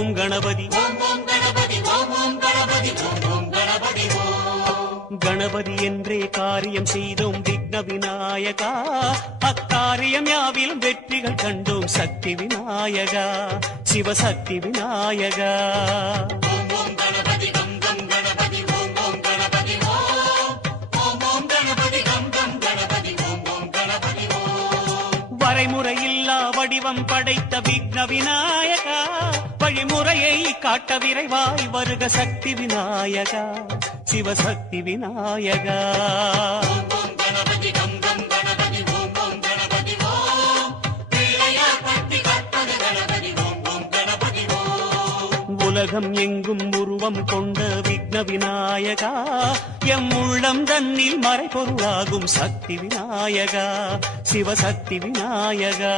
ஓம் கணபதி கணபதி என்றே காரியம் செய்தோம் விக்ன விநாயகா. அக்காரியம் யாவிலும் வெற்றிகள் கண்டோம் சக்தி விநாயகா, சிவசக்தி விநாயகா. வரைமுறையில்லா வடிவம் படைத்த விக்ன விநாயகா, வழிமுறையை காட்ட விரைவாய் வருக சக்தி விநாயகா, சிவசக்தி விநாயகா. உலகம் எங்கும் உருவம் கொண்ட விக்ன விநாயகா, எம் உள்ளம் தன்னில் மறைபொருளாகும் சக்தி விநாயகா, சிவசக்தி விநாயகா.